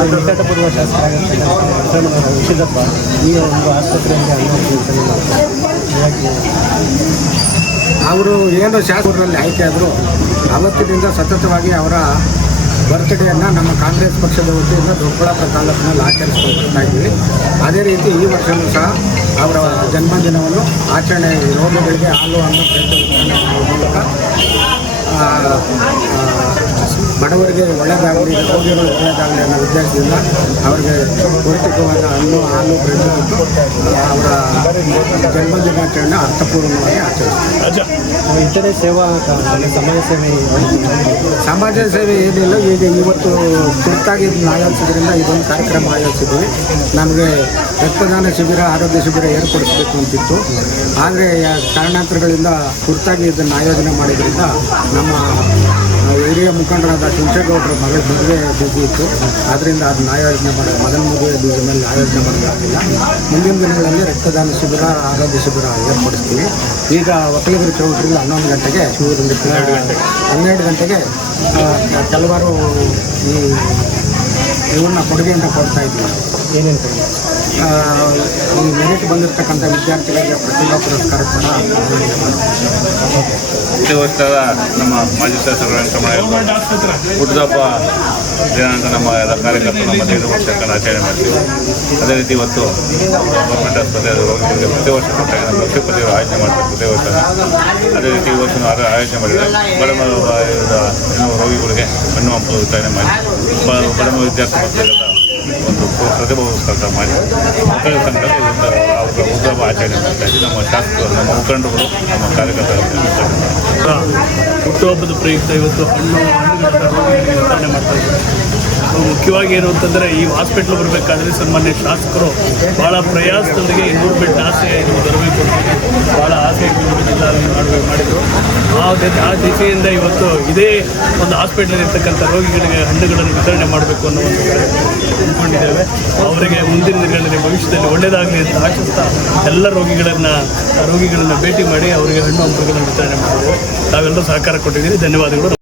ನಿಕಟಪೂರ್ವ ಶಾಸಕರಾಗಿರ್ತಕ್ಕಂಥ ಹುಟ್ಟಿದಪ್ಪ ಈ ಒಂದು ಆಸ್ಪತ್ರೆಯಲ್ಲಿ ಅವರು ಏನು ಶಾಸಕರಲ್ಲಿ ಆಯ್ಕೆ ಆದರೂ ಅವತ್ತಿನಿಂದ ಸತತವಾಗಿ ಅವರ ಬರ್ತ್ಡೇಯನ್ನು ನಮ್ಮ ಕಾಂಗ್ರೆಸ್ ಪಕ್ಷದ ವತಿಯಿಂದ ದೊಡ್ಡಬಳ್ಳಾಪುರ ತಾಲೂಕಿನಲ್ಲಿ ಆಚರಿಸ್ಕೊಂಡು ಬರ್ತಾ ಇದ್ದೀವಿ. ಅದೇ ರೀತಿ ಈ ವರ್ಷವೂ ಸಹ ಅವರ ಜನ್ಮದಿನವನ್ನು ಆಚರಣೆ ರೋಗಿಗಳಿಗೆ ಹಾಲು ಹಣ್ಣು ಮೂಲಕ ಬಡವರಿಗೆ ಒಳ್ಳೆಯದಾಗಲಿ, ರೋಗಿಗಳು ಒಳ್ಳೆಯದಾಗಲಿ ಅನ್ನೋ ಉದ್ದೇಶದಿಂದ ಅವರಿಗೆ ಪೌಷ್ಟಿಕವಾದ ಹಣ್ಣು ಹಾಲು ಬ್ರೆಡ್ ಅವರ ಜನ್ಮದಿನಾಚರಣೆ ಅರ್ಥಪೂರ್ಣವಾಗಿ ಆಚರಿಸ್ತಾರೆ. ಇತರೆ ಸೇವಾ ಸಮಾಜ ಸೇವೆ ಏನಿಲ್ಲ. ಈಗ ಇವತ್ತು ತುರ್ತಾಗಿ ಇದನ್ನು ಆಯೋಜಿಸಿದ್ರಿಂದ ಇದೊಂದು ಕಾರ್ಯಕ್ರಮ ಆಯೋಜಿಸಿದ್ವಿ. ನಮಗೆ ರಕ್ತದಾನ ಶಿಬಿರ, ಆರೋಗ್ಯ ಶಿಬಿರ ಏರ್ಪಡಿಸಬೇಕು ಅಂತಿತ್ತು. ಆದರೆ ಕಾರಣಾಂತರಗಳಿಂದ ತುರ್ತಾಗಿ ಇದನ್ನು ಆಯೋಜನೆ ಮಾಡಿದ್ರಿಂದ ನಮ್ಮ ಹಿರಿಯ ಮುಖಂಡರಾದ ಚುಂಚೇಗೌಡರ ಮಗಳ ಮದುವೆ ಬಿಸಿ ಇತ್ತು. ಆದ್ದರಿಂದ ಅದನ್ನು ಆಯೋಜನೆ ಮಗನ ಮದುವೆ ಬೀಜ ಮೇಲೆ ಆಯೋಜನೆ ಮಾಡೋಕ್ಕಾಗಿಲ್ಲ. ಮುಂದಿನ ದಿನಗಳಲ್ಲಿ ರಕ್ತದಾನ ಶಿಬಿರ, ಆರೋಗ್ಯ ಶಿಬಿರ ಏರ್ಪಡಿಸ್ತೀವಿ. ಈಗ ಒಕ್ಕಲಿಗರ ಚೌಟ್ರಿಗೆ 11 ಗಂಟೆಗೆ 12 ಗಂಟೆಗೆ ಕೆಲವರು ಇವ್ರನ್ನ ಕೊಡುಗೆಯನ್ನು ಕೊಡ್ತಾ ಇದ್ದೀವಿ. ಏನೇನು ಕೊಡುಗೆ? ಈ ಮೆರಿಟ್ ಬಂದಿರತಕ್ಕಂಥ ವಿದ್ಯಾರ್ಥಿಗಳಿಗೆ ಪ್ರತಿಭಾ ಪುರಸ್ಕಾರ ಕೂಡ ಪ್ರತಿ ವರ್ಷದ ನಮ್ಮ ಮಾಜಿ ಶಾಸಕರ ಹುಟ್ಟಿದಪ್ಪ ದಿನ ಅಂತ ನಮ್ಮ ಎಲ್ಲ ಕಾರ್ಯಕರ್ತರು ನಮ್ಮ ದೇವರು ವರ್ಷಕ್ಕೆ ಆಚರಣೆ ಮಾಡ್ತೀವಿ. ಅದೇ ರೀತಿ ಇವತ್ತು ಗೌರ್ಮೆಂಟ್ ಆಸ್ಪತ್ರೆ ರೋಗಿಗಳಿಗೆ ಪ್ರತಿ ವರ್ಷ ನಮ್ಮ ಲಕ್ಷಪತಿಯವರು ಆಯೋಜನೆ ಮಾಡ್ತಾರೆ ಪ್ರತಿ ವರ್ಷ. ಅದೇ ರೀತಿ ಈ ವರ್ಷ ಆಯೋಜನೆ ಮಾಡಿದರೆ ಬಡಮ ರೋಗಿಗಳಿಗೆ ಹಣ್ಣು ಹಂಪಲು ವಿತರಣೆ ಮಾಡಿ ಬಡಮ ವಿದ್ಯಾರ್ಥಿ ಮಕ್ಕಳಿಗೆಲ್ಲ ಒಂದು ಪ್ರತಿಭಾ ಪುರಸ್ಕಾರ ಮಾಡಿ ಮಕ್ಕಳ ಸಂಘ ಹುಟ್ಟುಹಬ್ಬ ಆಚರಣೆ ಮಾಡ್ತಾ ಇದ್ದೀವಿ. ನಮ್ಮ ಶಾಸಕರು, ನಮ್ಮ ಮುಖಂಡರುಗಳು, ನಮ್ಮ ಕಾರ್ಯಕರ್ತರು ಹುಟ್ಟುಹಬ್ಬದ ಪ್ರಯುಕ್ತ ಇವತ್ತು ಹಣ್ಣು ವಿತರಣೆ ಮಾಡ್ತಾ ಇದ್ದಾರೆ. ಮುಖ್ಯವಾಗಿ ಏನು ಅಂತಂದರೆ ಈ ಹಾಸ್ಪಿಟ್ಲ್ ಬರಬೇಕಾದ್ರೆ ಸನ್ಮಾನ್ಯ ಶಾಸಕರು ಭಾಳ ಪ್ರಯಾಸದೊಂದಿಗೆ 200 ಬೆಡ್ ಆಸೆ ಬರಬೇಕು ಅಂತ ಭಾಳ ಆಸೆ ಎಲ್ಲ ಮಾಡಿದರು. ಆ ದಿಸೆಯಿಂದ ಇವತ್ತು ಇದೇ ಒಂದು ಹಾಸ್ಪಿಟ್ಲಲ್ಲಿ ಇರ್ತಕ್ಕಂಥ ರೋಗಿಗಳಿಗೆ ಹಣ್ಣುಗಳನ್ನು ವಿತರಣೆ ಮಾಡಬೇಕು ಅನ್ನೋ ಒಂದು ಅಂದ್ಕೊಂಡಿದ್ದೇವೆ. ಅವರಿಗೆ ಮುಂದಿನ ದಿನಗಳಲ್ಲಿ ಭವಿಷ್ಯದಲ್ಲಿ ಒಳ್ಳೆಯದಾಗಲಿ ಅಂತ ಆಶಿಸ್ತಾ ಎಲ್ಲ ರೋಗಿಗಳನ್ನು ಭೇಟಿ ಮಾಡಿ ಅವರಿಗೆ ಹಣ್ಣು ಹಂಪಲುಗಳನ್ನು ವಿತರಣೆ ಮಾಡಿದ್ದೇವೆ. ತಾವೆಲ್ಲರೂ ಸಹಕಾರ ಕೊಟ್ಟಿದ್ದೀರಿ. ಧನ್ಯವಾದಗಳು.